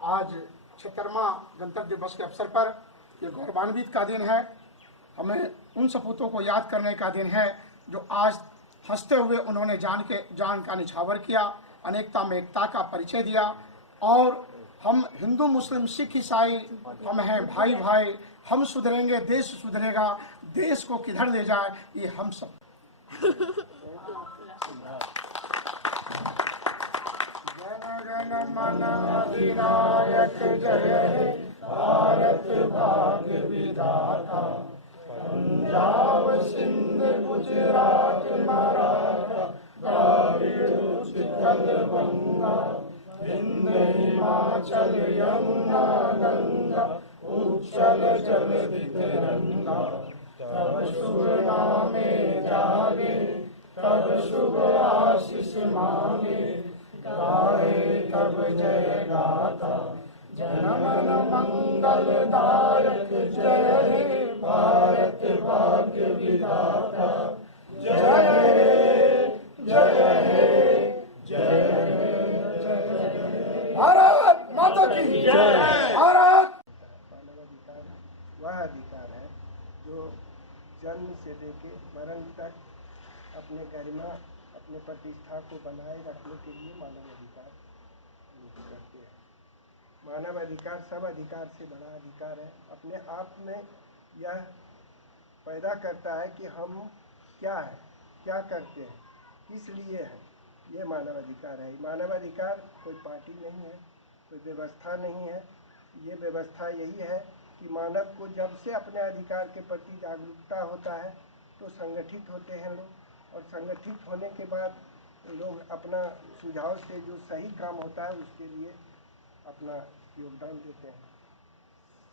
आज 76वां गणतंत्र दिवस के अवसर पर ये गौरवान्वित का दिन है। हमें उन सपूतों को याद करने का दिन है जो आज हंसते हुए उन्होंने जान का निछावर किया, अनेकता में एकता का परिचय दिया। और हम हिंदू, मुस्लिम, सिख, ईसाई, हम हैं भाई भाई। हम सुधरेंगे, देश सुधरेगा। देश को किधर ले जाए, ये हम सब। जन गण मन अधिनायक जय हे, भारत भाग्य विधाता। पंजाब सिंध गुजरात मराठा, द्राविड़ उत्कल बंगा, विंध्य हिमाचल यमुना गंगा, उच्चल जलधि तिरंगा। तब शुभ नामे जागे, तब शुभ आशीष मांगे, गाए तब जय गाथा। जनमन मंगलदायक जय हे, भारत भाग्य विधाता। जय हे, जय हे, जय हे। भारत माता की जय। भारत मानवाधिकार वह अधिकार है जो जन्म से लेके मरण तक अपने गरिमा, अपने प्रतिष्ठा को बनाए रखने के लिए मानवाधिकार करते हैं। मानवाधिकार सब अधिकार से बड़ा अधिकार है। अपने आप में यह पैदा करता है कि हम क्या है, क्या करते हैं, किस लिए है। ये मानवाधिकार है। मानवाधिकार कोई पार्टी नहीं है, कोई व्यवस्था नहीं है। ये व्यवस्था यही है कि मानव को जब से अपने अधिकार के प्रति जागरूकता होता है तो संगठित होते हैं लोग, और संगठित होने के बाद लोग अपना सुझाव से जो सही काम होता है उसके लिए अपना योगदान देते हैं,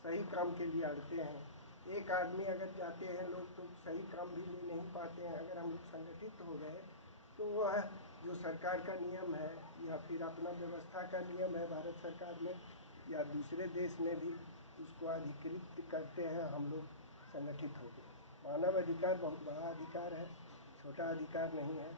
सही काम के लिए अड़ते हैं। एक आदमी अगर जाते हैं लोग तो सही काम भी ले नहीं पाते हैं। अगर हम लोग संगठित हो गए तो वह जो सरकार का नियम है या फिर अपना व्यवस्था का नियम है भारत सरकार में या दूसरे देश में भी, उसको अधिकृत करते हैं हम लोग संगठित हो गए। मानव अधिकार बहुत बड़ा अधिकार है, छोटा अधिकार नहीं है।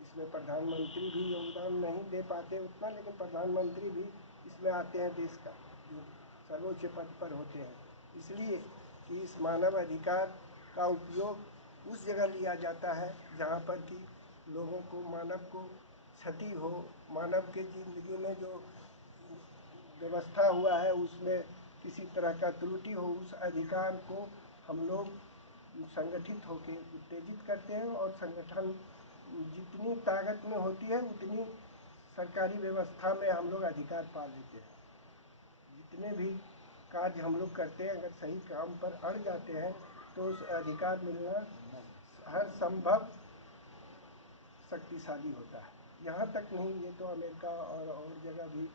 इसमें प्रधानमंत्री भी योगदान नहीं दे पाते उतना, लेकिन प्रधानमंत्री भी इसमें आते हैं देश का जो सर्वोच्च पद पर होते हैं। इसलिए कि इस मानव अधिकार का उपयोग उस जगह लिया जाता है जहाँ पर कि लोगों को, मानव को क्षति हो, मानव के जिंदगी में जो व्यवस्था हुआ है उसमें किसी तरह का त्रुटि हो। उस अधिकार को हम लोग संगठित होकर उत्तेजित करते हैं, और संगठन जितनी ताकत में होती है उतनी सरकारी व्यवस्था में हम लोग अधिकार पा लेते हैं। जितने भी कार्य हम लोग करते हैं, अगर सही काम पर अड़ जाते हैं तो उस अधिकार मिलना हर संभव शक्तिशाली होता है। यहाँ तक नहीं, ये तो अमेरिका और जगह भी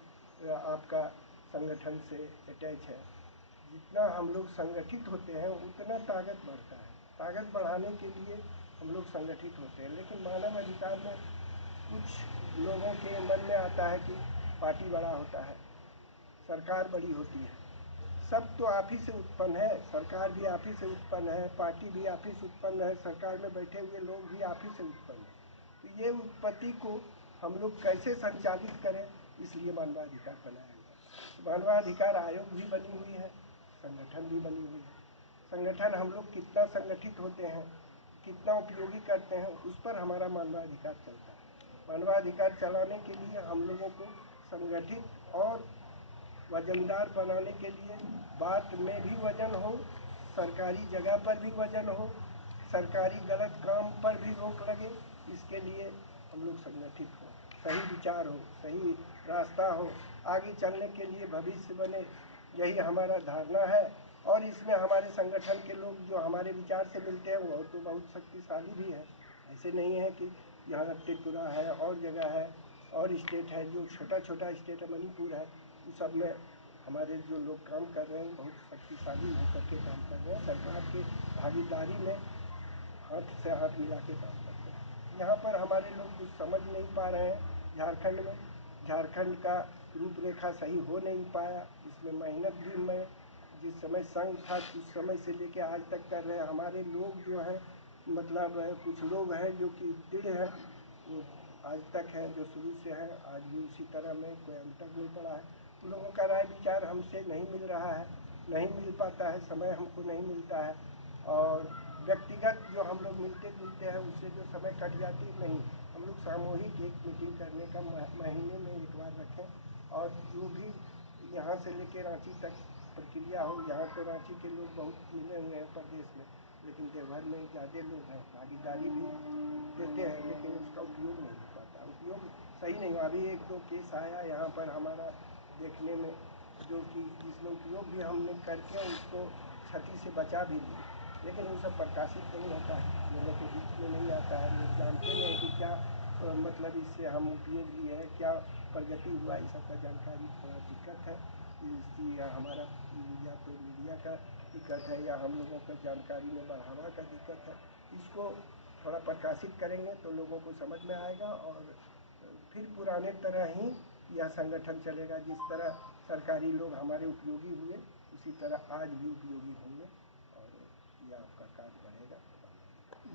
आपका संगठन से अटैच है। जितना हम लोग संगठित होते हैं उतना ताकत बढ़ता है। ताकत बढ़ाने के लिए हम लोग संगठित होते हैं। लेकिन मानव अधिकार में कुछ लोगों के मन में आता है कि पार्टी बड़ा होता है, सरकार बड़ी होती है। सब तो आप ही से उत्पन्न है, सरकार भी आप ही से उत्पन्न है, पार्टी भी आप ही से उत्पन्न है, सरकार में बैठे हुए लोग भी आप ही से उत्पन्न है। तो ये उत्पत्ति को हम लोग कैसे संचालित करें, इसलिए मानवाधिकार बनाया गया। मानवाधिकार आयोग भी बनी हुई है, संगठन भी बनी हुई है। संगठन हम लोग कितना संगठित होते हैं, कितना उपयोगी करते हैं, उस पर हमारा मानवाधिकार चलता है। मानवाधिकार चलाने के लिए हम लोगों को संगठित और वजनदार बनाने के लिए बात में भी वजन हो, सरकारी जगह पर भी वजन हो, सरकारी गलत काम पर भी रोक लगे, इसके लिए हम लोग संगठित हो, सही विचार हो, सही रास्ता हो, आगे चलने के लिए भविष्य बने, यही हमारा धारणा है। और इसमें हमारे संगठन के लोग जो हमारे विचार से मिलते हैं वो तो बहुत शक्तिशाली भी है। ऐसे नहीं है कि यहाँ त्रिपुरा है और जगह है और स्टेट है, जो छोटा छोटा स्टेट है, मणिपुर है, उस सब में हमारे जो लोग काम कर रहे हैं बहुत शक्तिशाली होकर के काम कर रहे हैं। सरकार की भागीदारी में हाथ से हाथ मिला के काम करते हैं। यहाँ पर हमारे लोग कुछ समझ नहीं पा रहे हैं। झारखंड का रूपरेखा सही हो नहीं पाया। इसमें मेहनत भी मैं जिस समय संघ था उस समय से लेके आज तक कर रहे हैं। हमारे लोग जो है मतलब कुछ लोग हैं जो कि दृढ़ हैं, वो आज तक है, जो शुरू से है, आज भी उसी तरह में कोई अंतर नहीं पड़ा है। उन लोगों का राय विचार हमसे नहीं मिल रहा है, नहीं मिल पाता है, समय हमको नहीं मिलता है। और व्यक्तिगत जो हम लोग मिलते जुलते हैं उससे जो समय कट जाती नहीं, हम लोग सामूहिक एक मीटिंग करने का महीने में एक बार रखें। और जो भी यहाँ से लेके रांची तक प्रक्रिया हो, यहाँ तो रांची के लोग बहुत मिले हुए हैं प्रदेश में, लेकिन देवघर में ज़्यादा लोग हैं, भागीदारी भी देते हैं, लेकिन उसका उपयोग नहीं हो पाता, उपयोग सही नहीं हुआ। अभी एक दो केस आया यहाँ पर हमारा देखने में, जो कि जिसमें उपयोग भी हमने करके उसको क्षति से बचा भी दिए, लेकिन वो सब प्रकाशित नहीं होता है, लोगों के बीच में नहीं आता है, लोग जानते नहीं कि क्या मतलब इससे हम उपयोग लिए हैं, क्या प्रगति हुआ, इस सब का जानकारी थोड़ा दिक्कत है। इसकी या हमारा या तो मीडिया का दिक्कत है या हम लोगों का जानकारी में बढ़ावा का दिक्कत है। इसको थोड़ा प्रकाशित करेंगे तो लोगों को समझ में आएगा और फिर पुराने तरह ही यह संगठन चलेगा। जिस तरह सरकारी लोग हमारे उपयोगी हुए, उसी तरह आज भी उपयोगी होंगे और यह आपका कार्य बढ़ेगा।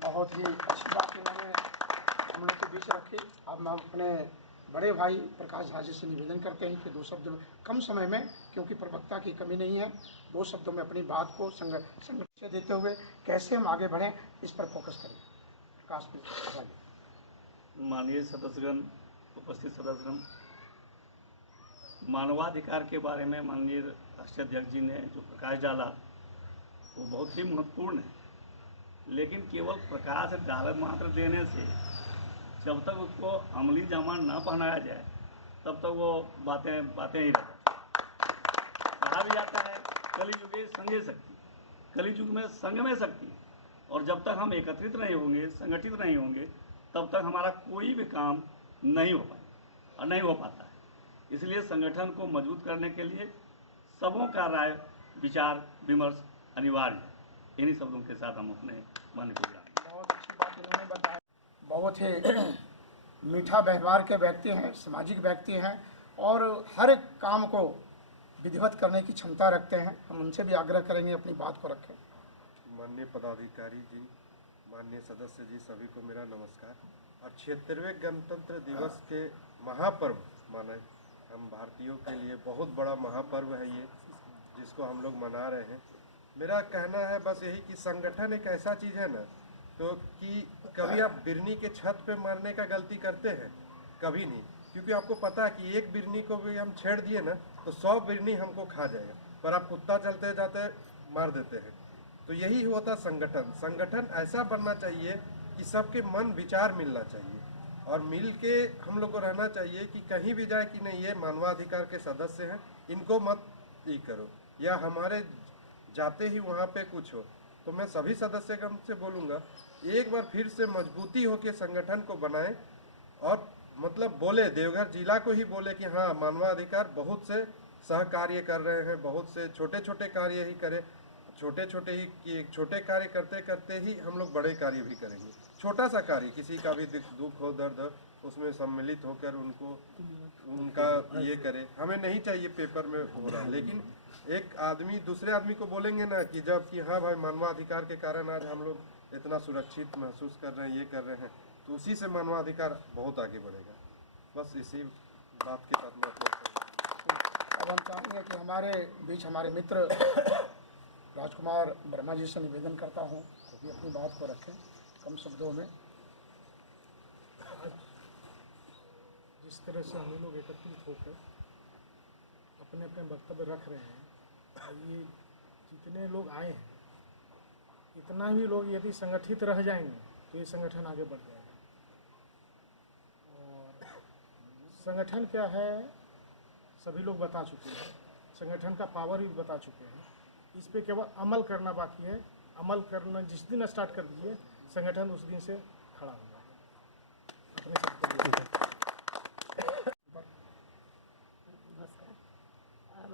बहुत ही अच्छी बात इन्होंने हम लोग के बीच रखी। अब मैं अपने बड़े भाई प्रकाश राजे से निवेदन करते हैं कि 2 शब्द में, कम समय में, क्योंकि प्रवक्ता की कमी नहीं है, 2 शब्दों में अपनी बात को संगठन से देते हुए कैसे हम आगे बढ़ें इस पर फोकस करें। प्रकाश भाई। माननीय सदस्यगण, उपस्थित सदस्यगण, मानवाधिकार के बारे में माननीय राष्ट्रीय अध्यक्ष जी ने जो प्रकाश डाला वो बहुत ही महत्वपूर्ण है, लेकिन केवल प्रकाश डाल मात्र देने से जब तक उसको अमली जामा न पहनाया जाए तब तक वो बातें ही रहती। कहा भी जाता है कलियुगे संघे शक्ति, कलियुग में संघ में शक्ति, और जब तक हम एकत्रित नहीं होंगे, संगठित नहीं होंगे, तब तक हमारा कोई भी काम नहीं हो पाए और नहीं हो पाता है। इसलिए संगठन को मजबूत करने के लिए सबों का राय विचार विमर्श अनिवार्य है। इन्हीं शब्दों के साथ हम अपने मन को बहुत अच्छी बात इन्होंने बताया। बहुत ही मीठा व्यवहार के व्यक्ति हैं, सामाजिक व्यक्ति हैं और हर काम को विधिवत करने की क्षमता रखते हैं। हम उनसे भी आग्रह करेंगे अपनी बात को रखें। माननीय पदाधिकारी जी, माननीय सदस्य जी, सभी को मेरा नमस्कार। और 76वें गणतंत्र दिवस के महापर्व माने हम भारतीयों के लिए बहुत बड़ा महापर्व है ये, जिसको हम लोग मना रहे हैं। मेरा कहना है बस यही कि संगठन एक ऐसा चीज़ है ना, तो कि कभी आप बिरनी के छत पे मारने का गलती करते हैं? कभी नहीं, क्योंकि आपको पता है कि एक बिरनी को भी हम छेड़ दिए ना तो 100 बिरनी हमको खा जाएगा, पर आप कुत्ता चलते जाते मार देते हैं। तो यही होता संगठन। संगठन ऐसा बनना चाहिए कि सबके मन विचार मिलना चाहिए और मिल के हम लोग को रहना चाहिए कि कहीं भी जाए कि नहीं ये मानवाधिकार के सदस्य हैं, इनको मत ये करो, या हमारे जाते ही वहाँ पे कुछ हो। तो मैं सभी सदस्यगण से बोलूँगा एक बार फिर से मजबूती हो के संगठन को बनाएं और मतलब बोले, देवघर जिला को ही बोले कि हाँ मानवाधिकार बहुत से सहकार्य कर रहे हैं, बहुत से छोटे छोटे कार्य ही करें, छोटे छोटे ही कि छोटे कार्य करते करते ही हम लोग बड़े कार्य भी करेंगे। छोटा सा कार्य, किसी का भी दुख हो, दर्द हो, उसमें सम्मिलित होकर उनका ये करे। हमें नहीं चाहिए पेपर में हो रहा, लेकिन एक आदमी दूसरे आदमी को बोलेंगे ना कि जब कि हाँ भाई मानवाधिकार के कारण आज हम लोग इतना सुरक्षित महसूस कर रहे हैं, ये कर रहे हैं, तो उसी से मानवाधिकार बहुत आगे बढ़ेगा। बस इसी बात के साथ मैं अब हम चाहेंगे कि हमारे बीच हमारे मित्र राजकुमार वर्मा जी से निवेदन करता हूँ कि अपनी बात को रखें कम शब्दों में। आज जिस तरह से हम लोग एकत्रित होकर अपने अपने वक्तव्य रख रहे हैं, ये जितने लोग आए हैं, इतना भी लोग यदि संगठित रह जाएंगे तो ये संगठन आगे बढ़ जाएगा। और संगठन क्या है सभी लोग बता चुके हैं, संगठन का पावर भी बता चुके हैं। इस पे केवल अमल करना बाकी है। अमल करना जिस दिन स्टार्ट कर दिए, संगठन उस दिन से खड़ा हो जाएगा। अपने नमस्कार।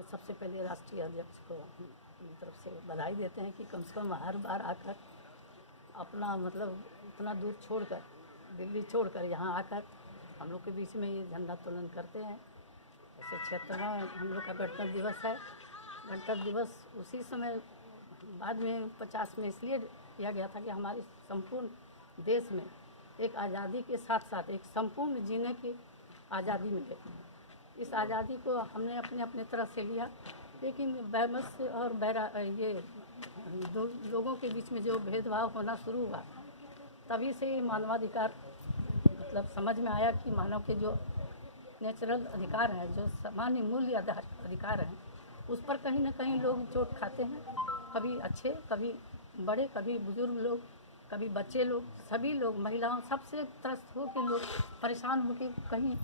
सबसे पहले राष्ट्रीय अध्यक्ष को अपनी तरफ से बधाई देते हैं कि कम से कम हर बार आकर अपना मतलब इतना दूर छोड़कर, दिल्ली छोड़कर यहाँ आकर हम लोग के बीच में ये झंडा तोलन करते हैं। जैसे 76वां हम लोग का गणतंत्र दिवस है। गणतंत्र दिवस उसी समय बाद में 50 में इसलिए किया गया था कि हमारे संपूर्ण देश में एक आज़ादी के साथ साथ एक संपूर्ण जीने की आज़ादी मिले। इस आज़ादी को हमने अपने अपने तरफ से लिया, लेकिन बैमस और ये लोगों के बीच में जो भेदभाव होना शुरू हुआ, तभी से ये मानवाधिकार मतलब समझ में आया कि मानव के जो नेचुरल अधिकार हैं, जो सामान्य मूल्य अधिकार हैं, उस पर कहीं ना कहीं लोग चोट खाते हैं। कभी अच्छे, कभी बड़े, कभी बुजुर्ग लोग, कभी बच्चे लोग, सभी लोग, महिलाओं, सबसे त्रस्त हो के लोग परेशान हो के कहीं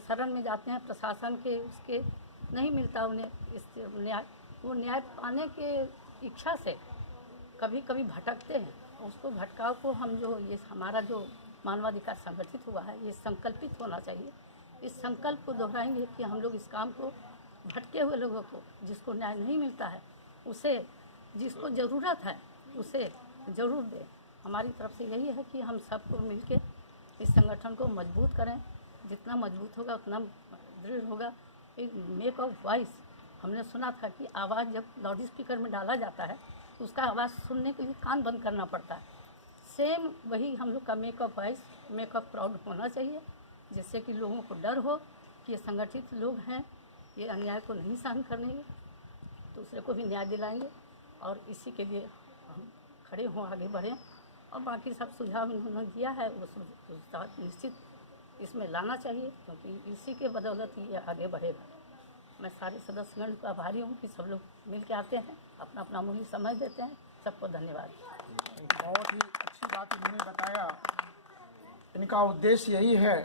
शरण में जाते हैं। प्रशासन के उसके नहीं मिलता उन्हें इस न्याय, वो न्याय पाने के इच्छा से कभी कभी भटकते हैं। उसको भटकाव को हम जो ये हमारा जो मानवाधिकार संगठित हुआ है, ये संकल्पित होना चाहिए। इस संकल्प को दोहराएंगे कि हम लोग इस काम को भटके हुए लोगों को, जिसको न्याय नहीं मिलता है, उसे, जिसको ज़रूरत है उसे ज़रूर दें। हमारी तरफ से यही है कि हम सबको मिलके इस संगठन को मजबूत करें। जितना मजबूत होगा उतना दृढ़ होगा। एक मेक ऑफ वॉइस, हमने सुना था कि आवाज़ जब लाउड स्पीकर में डाला जाता है तो उसका आवाज़ सुनने के लिए कान बंद करना पड़ता है। सेम वही हम लोग का make of voice, make of proud होना चाहिए, जिससे कि लोगों को डर हो कि ये संगठित लोग हैं, ये अन्याय को नहीं सहन करेंगे, दूसरे को भी न्याय दिलाएंगे। और इसी के लिए हम खड़े हों, आगे बढ़ें। और बाकी सब सुझाव इन्होंने दिया है, वो सुझाव निश्चित इसमें लाना चाहिए, क्योंकि इसी के बदौलत ही ये आगे बढ़ेगा। मैं सारे सदस्यगण का आभारी हूँ कि सब लोग मिल के आते हैं, अपना अपना मूल्य समझ देते हैं। सबको धन्यवाद। बहुत ही अच्छी बात इन्होंने बताया। इनका उद्देश्य यही है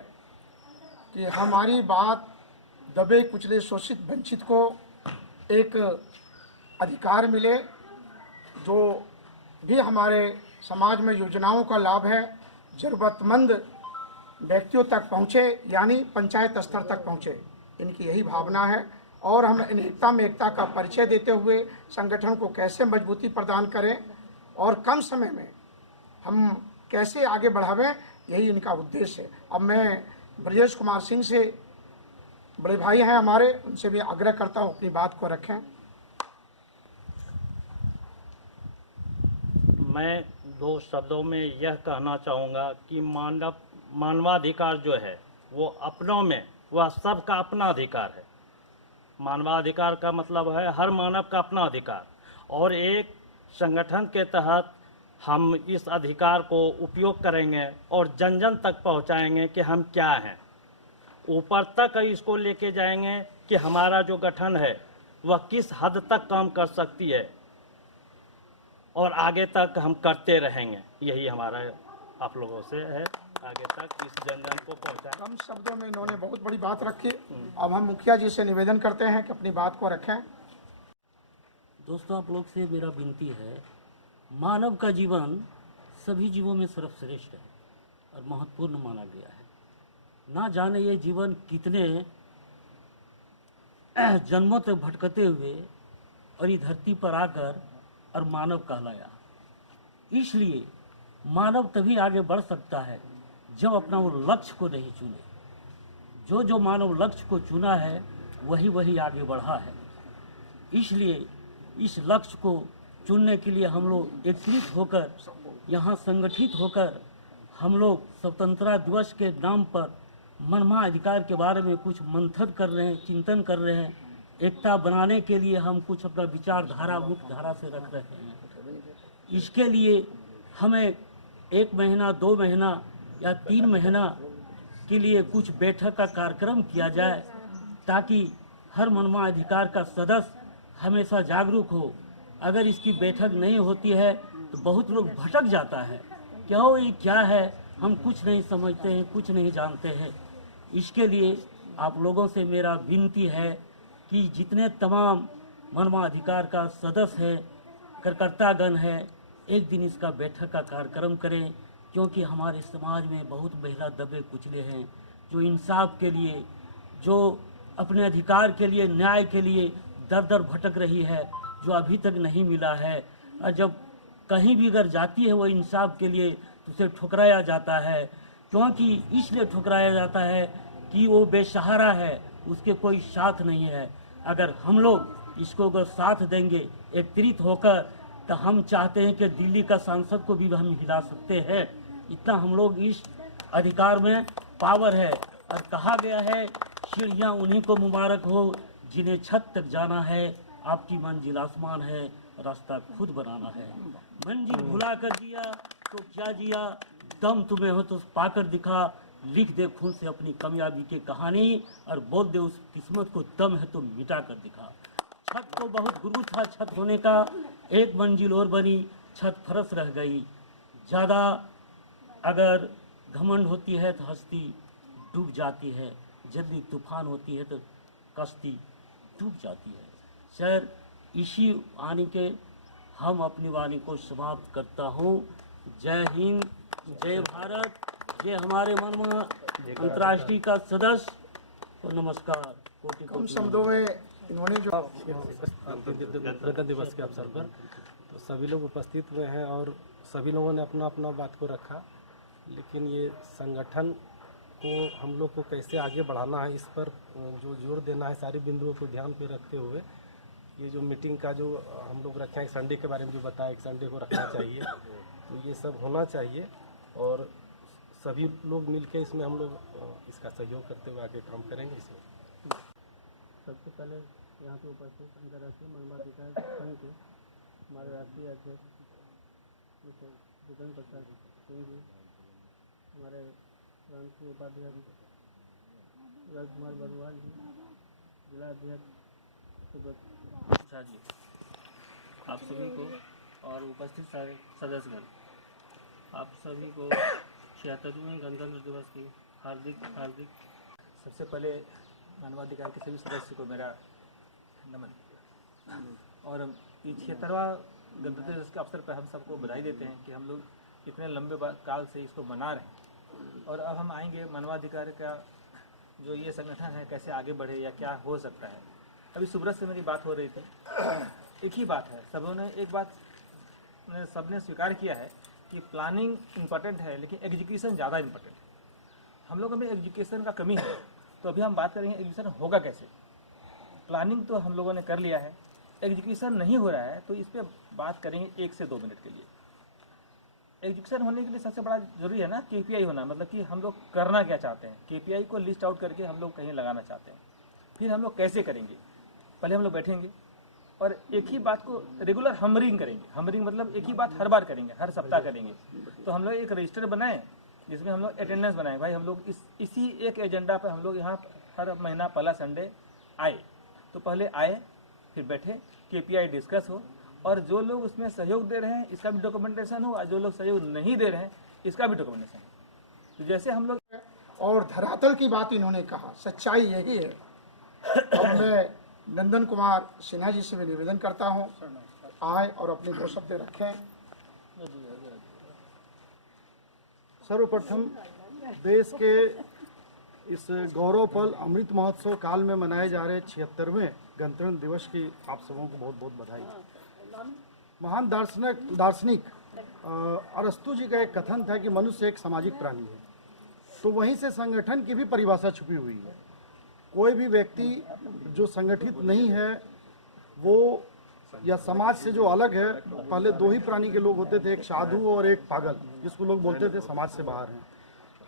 कि हमारी बात दबे कुचले शोषित वंचित को एक अधिकार मिले, जो भी हमारे समाज में योजनाओं का लाभ है ज़रूरतमंद व्यक्तियों तक पहुँचे, यानी पंचायत स्तर तक पहुँचे। इनकी यही भावना है। और हम इन एकता में एकता का परिचय देते हुए संगठन को कैसे मजबूती प्रदान करें और कम समय में हम कैसे आगे बढ़ावें, यही इनका उद्देश्य है। अब मैं ब्रजेश कुमार सिंह से, बड़े भाई हैं हमारे, उनसे भी आग्रह करता हूँ अपनी बात को रखें। मैं दो शब्दों में यह कहना चाहूँगा कि मानवाधिकार जो है वो अपनों में, वह सबका अपना अधिकार है। मानवाधिकार का मतलब है हर मानव का अपना अधिकार, और एक संगठन के तहत हम इस अधिकार को उपयोग करेंगे और जन जन तक पहुंचाएंगे कि हम क्या हैं। ऊपर तक इसको लेके जाएंगे कि हमारा जो गठन है वह किस हद तक काम कर सकती है, और आगे तक हम करते रहेंगे। यही हमारा आप लोगों से है, आगे तक इस जन जन को पहुँचाएं। कम शब्दों में इन्होंने बहुत बड़ी बात रखी। अब हम मुखिया जी से निवेदन करते हैं कि अपनी बात को रखें। दोस्तों, आप लोग से मेरा विनती है, मानव का जीवन सभी जीवों में सर्वश्रेष्ठ है और महत्वपूर्ण माना गया है। ना जाने ये जीवन कितने जन्मों तक भटकते हुए और ये धरती पर आकर और मानव कहलाया। इसलिए मानव तभी आगे बढ़ सकता है जब अपना वो लक्ष्य को नहीं चुने। जो मानव लक्ष्य को चुना है वही आगे बढ़ा है। इसलिए इस लक्ष्य को चुनने के लिए हम लोग एकत्रित होकर, यहाँ संगठित होकर, हम लोग स्वतंत्रता दिवस के नाम पर मनमा अधिकार के बारे में कुछ मंथन कर रहे हैं, चिंतन कर रहे हैं। एकता बनाने के लिए हम कुछ अपना विचारधारा मुख्य धारा से रख रहे हैं। इसके लिए हमें 1 महीना, 2 महीना या 3 महीना के लिए कुछ बैठक का कार्यक्रम किया जाए, ताकि हर मनमा अधिकार का सदस्य हमेशा जागरूक हो। अगर इसकी बैठक नहीं होती है तो बहुत लोग भटक जाता है, क्यों, ये क्या है, हम कुछ नहीं समझते हैं, कुछ नहीं जानते हैं। इसके लिए आप लोगों से मेरा विनती है कि जितने तमाम मनमा अधिकार का सदस्य है, कार्यकर्तागण है, एक दिन इसका बैठक का कार्यक्रम करें, क्योंकि हमारे समाज में बहुत महिला दबे कुचले हैं, जो इंसाफ के लिए, जो अपने अधिकार के लिए, न्याय के लिए दर दर भटक रही है, जो अभी तक नहीं मिला है। और जब कहीं भी अगर जाती है वो इंसाफ के लिए, तो उसे ठुकराया जाता है। क्योंकि इसलिए ठुकराया जाता है कि वो बेसहारा है, उसके कोई साथ नहीं है। अगर हम लोग इसको अगर साथ देंगे एकत्रित होकर, तो हम चाहते हैं कि दिल्ली का सांसद को भी हम हिला सकते हैं। इतना हम लोग इस अधिकार में पावर है। और कहा गया है सीढ़ियाँ उन्हीं को मुबारक हो जिन्हें छत तक जाना है। आपकी मंजिल आसमान है, रास्ता खुद बनाना है। मंजिल भुला कर जिया तो क्या जिया, दम तुम्हें हो तो पाकर दिखा। लिख दे खून से अपनी कामयाबी की कहानी और बोल दे उस किस्मत को दम है तो मिटा कर दिखा। छत को बहुत गुरु था छत होने का, एक मंजिल और बनी छत फरस रह गई। ज़्यादा अगर घमंड होती है तो हस्ती डूब जाती है, जल्दी तूफान होती है तो कश्ती डूब जाती है। सर, इसी वाणी के हम अपनी वाणी को समाप्त करता हूँ। जय हिंद, जय भारत, ये हमारे मन अंतर्राष्ट्रीय का सदस्य को नमस्कार। कोटि कम शब्दों में इन्होंने जो गणतंत्र दिवस के अवसर पर तो सभी लोग उपस्थित हुए हैं और सभी लोगों ने अपना अपना बात को रखा, लेकिन ये संगठन को हम लोग को कैसे आगे बढ़ाना है, इस पर जो जोर देना है, सारी बिंदुओं को ध्यान पे रखते हुए ये जो मीटिंग का जो हम लोग रखे हैं, संडे के बारे में जो बताया, एक संडे को रखना चाहिए, तो ये सब होना चाहिए और सभी लोग मिलके इसमें हम लोग इसका सहयोग करते हुए आगे काम करेंगे। इसमें सबसे पहले यहाँ पे उपस्थित अंतर्राष्ट्रीय मानवाधिकार संघ के हमारे राष्ट्रीय अध्यक्ष जितेंद्र प्रसाद सिंह जी, हमारे राष्ट्रीय उपाध्यक्ष राजकुमार बरुआल जी, जिला अध्यक्ष अच्छा जी, आप सभी को और उपस्थित सारे सदस्यगण, आप सभी को 76वें गणतंत्र दिवस की हार्दिक सबसे पहले मानवाधिकार के सभी सदस्य को मेरा नमन। और ये 76वां गणतंत्र दिवस के अवसर पर हम सबको बधाई देते हैं कि हम लोग इतने लंबे काल से इसको मना रहे हैं। और अब हम आएंगे मानवाधिकार का जो ये संगठन है कैसे आगे बढ़े या क्या हो सकता है। अभी सुब्रत से मेरी बात हो रही थी, एक ही बात है, सबने स्वीकार किया है कि प्लानिंग इम्पोर्टेंट है लेकिन एग्जीक्यूशन ज़्यादा इम्पोर्टेंट है। हम लोगों में एग्जीक्यूशन का कमी है, तो अभी हम बात करेंगे एग्जीक्यूशन होगा कैसे। प्लानिंग तो हम लोगों ने कर लिया है, एग्जीक्यूशन नहीं हो रहा है, तो इस पर बात करेंगे 1 से 2 मिनट के लिए। एग्जीक्यूशन होने के लिए सबसे बड़ा जरूरी है ना KPI होना, मतलब कि हम लोग करना क्या चाहते हैं। KPI को लिस्ट आउट करके हम लोग कहीं लगाना चाहते हैं। फिर हम लोग कैसे करेंगे, पहले हम लोग बैठेंगे और एक ही बात को रेगुलर हमरिंग करेंगे। हमरिंग मतलब एक ही बात हर बार करेंगे, हर सप्ताह करेंगे। तो हम लोग एक रजिस्टर बनाएं जिसमें हम लोग अटेंडेंस बनाएं, भाई हम लोग इसी एक एजेंडा पर हम लोग यहाँ हर महीना पहला संडे आए। तो पहले आए, फिर बैठे, KPI डिस्कस हो और जो लोग उसमें सहयोग दे रहे हैं इसका भी डॉक्यूमेंटेशन हो और जो लोग सहयोग नहीं दे रहे हैं इसका भी डॉक्यूमेंटेशन हो। तो जैसे हम लोग और धरातल की बात इन्होंने कहा, सच्चाई यही है। और मैं नंदन कुमार सिन्हा जी से भी निवेदन करता हूं, आए और अपने 2 शब्द रखें। सर्वप्रथम देश के इस गौरव पल अमृत महोत्सव काल में मनाए जा रहे 76वें गणतंत्र दिवस की आप सबों को बहुत बहुत बधाई। महान दार्शनिक अरस्तु जी का एक कथन था कि मनुष्य एक सामाजिक प्राणी है, तो वहीं से संगठन की भी परिभाषा छुपी हुई है। कोई भी व्यक्ति जो संगठित नहीं है वो या समाज से जो अलग है, पहले 2 ही प्राणी के लोग होते थे, एक साधु और एक पागल, जिसको लोग बोलते थे समाज से बाहर हैं।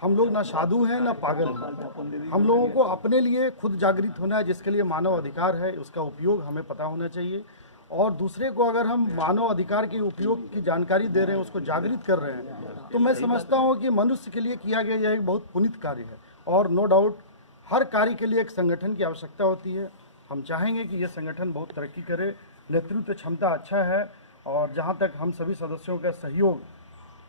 हम लोग ना साधु हैं ना पागल हैं। हम लोगों को अपने लिए खुद जागृत होना है, जिसके लिए मानव अधिकार है, उसका उपयोग हमें पता होना चाहिए। और दूसरे को अगर हम मानव अधिकार के उपयोग की जानकारी दे रहे हैं, उसको जागृत कर रहे हैं, तो मैं समझता हूँ कि मनुष्य के लिए किया गया यह एक बहुत पुनीत कार्य है। और नो डाउट हर कार्य के लिए एक संगठन की आवश्यकता होती है। हम चाहेंगे कि यह संगठन बहुत तरक्की करे, नेतृत्व क्षमता अच्छा है और जहाँ तक हम सभी सदस्यों का सहयोग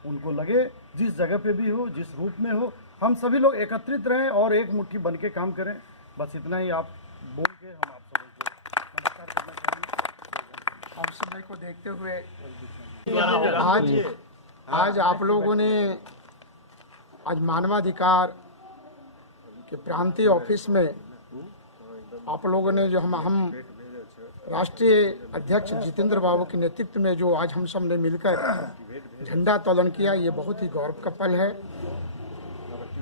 उनको लगे, जिस जगह पे भी हो, जिस रूप में हो, हम सभी लोग एकत्रित रहें और एक मुट्ठी बन के काम करें। बस इतना ही आप बोल के हम आप सबको नमस्कार करना चाहेंगे। आप समय को देखते हुए आज आप लोगों ने आज मानवाधिकार के प्रांतीय ऑफिस में आप लोगों ने जो हम राष्ट्रीय अध्यक्ष जितेंद्र बाबू के नेतृत्व में जो आज हम सब ने मिलकर झंडा तोलन किया, ये बहुत ही गौरव का पल है।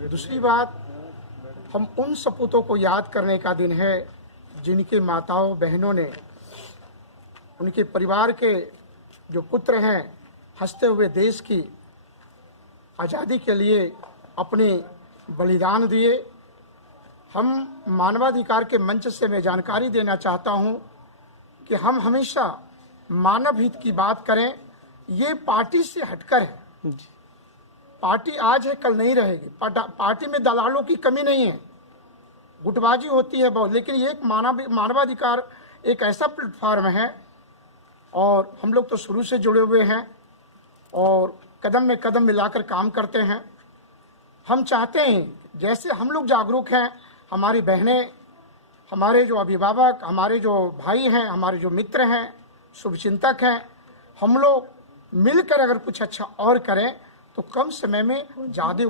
दूसरी बात, हम उन सपूतों को याद करने का दिन है जिनकी माताओं बहनों ने, उनके परिवार के जो पुत्र हैं, हंसते हुए देश की आज़ादी के लिए अपने बलिदान दिए। हम मानवाधिकार के मंच से मैं जानकारी देना चाहता हूं कि हम हमेशा मानव हित की बात करें। ये पार्टी से हटकर है। पार्टी आज है, कल नहीं रहेगी। पार्टी में दलालों की कमी नहीं है, गुटबाजी होती है बहुत, लेकिन ये एक मानवाधिकार एक ऐसा प्लेटफॉर्म है और हम लोग तो शुरू से जुड़े हुए हैं और कदम में कदम मिलाकर काम करते हैं। हम चाहते हैं जैसे हम लोग जागरूक हैं, हमारी बहनें, हमारे जो अभिभावक, हमारे जो भाई हैं, हमारे जो मित्र हैं, शुभचिंतक हैं, हम लोग मिलकर अगर कुछ अच्छा और करें तो कम समय में ज़्यादा